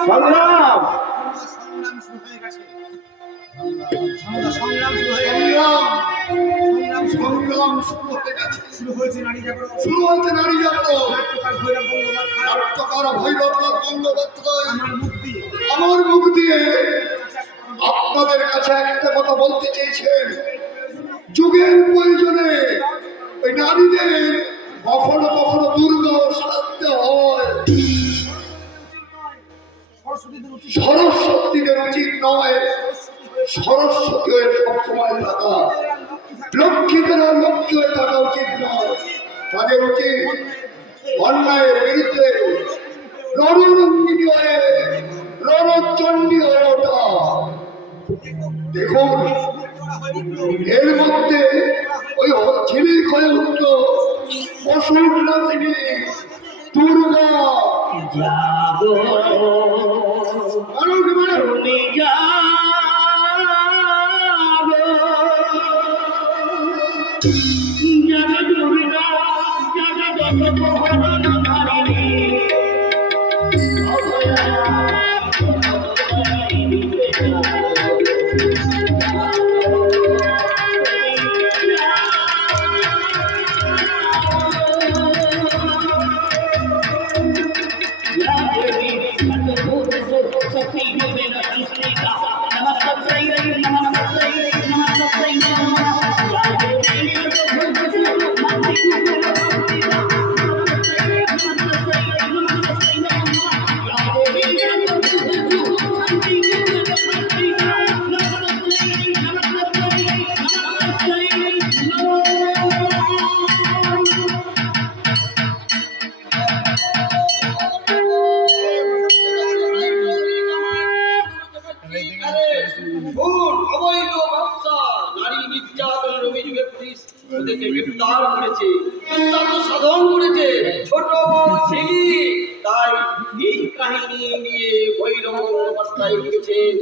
সংগ্রাম সংগ্রাম শুরু হয়েছে নারী জাগরণ। নাট্যকার ভৈরবনাথ গঙ্গোপাধ্যায় আমার মুখ দিয়ে আপনাদের কাছে একটা কথা বলতে চেয়েছেন। যুগের প্রয়োজনে ওই নারীদের কখনো কখনো দুর্গম সারতে হয়। সরস্বতীদের উচিত নয় সরস্বতী হয়ে সবসময় থাকা, লক্ষ্মীদের লক্ষ্মী হয়ে থাকা উচিত নয়। তাদের উচিত অন্যায়ের বিরুদ্ধে রণরঙ্গিনী হয়ে রণচণ্ডী হয়ে ওঠা। দেখুন এর মধ্যে ওই ঝিলিক হয়ে উঠল অসুর নাচিনী দুর্গা। গ্রেফতার করেছে, সাধন করেছে ছোট ছেলে। তাই এই কাহিনী নিয়ে ভৈরব গঙ্গোপাধ্যায় লিখেছেন।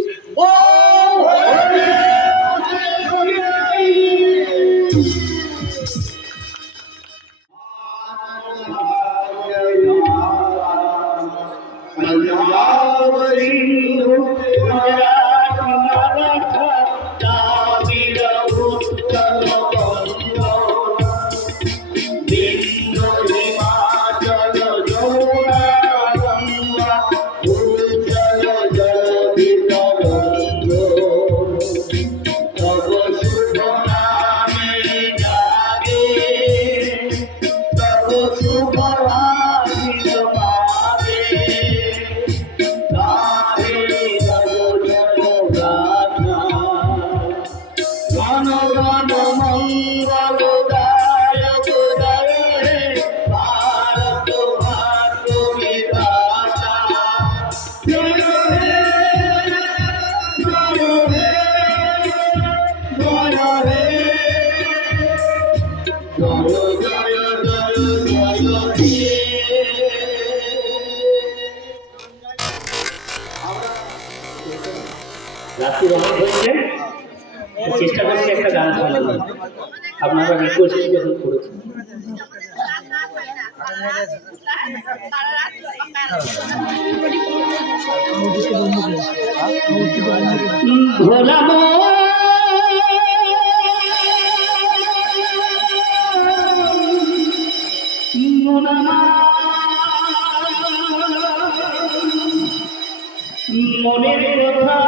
রাত্রি অনেক হয়েছে, চেষ্টা করছি একটা গান শোনাবো। আপনারা রিকোয়েস্ট যখন করেছেন ভোলা মনের কথা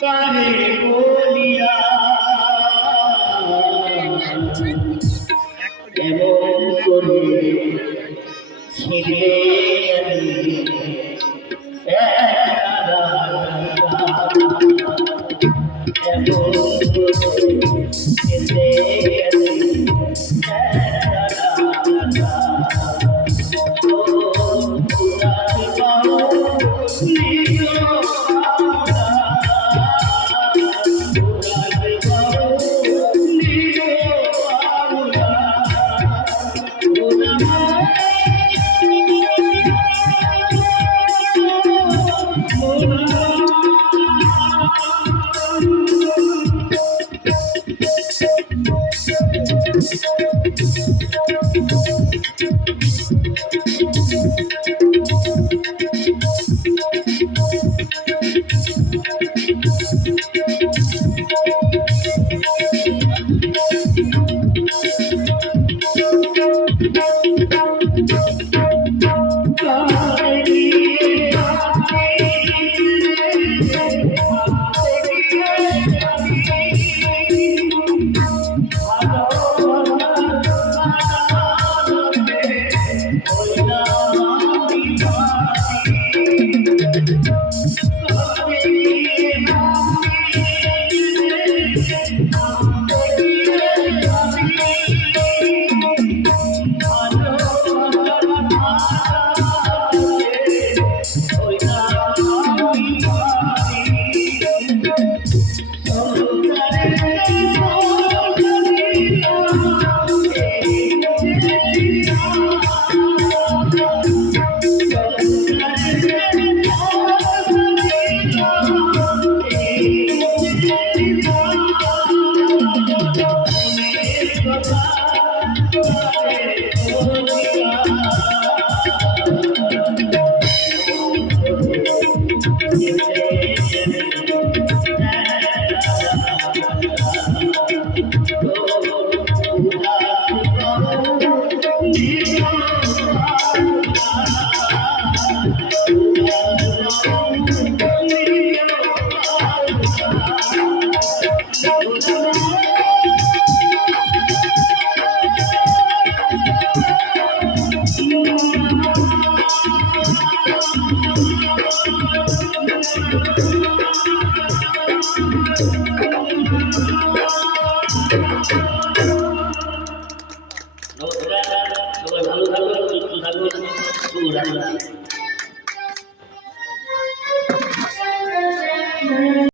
কানে বলিয়া এমন করে ছিড়ে জানাচ্ছি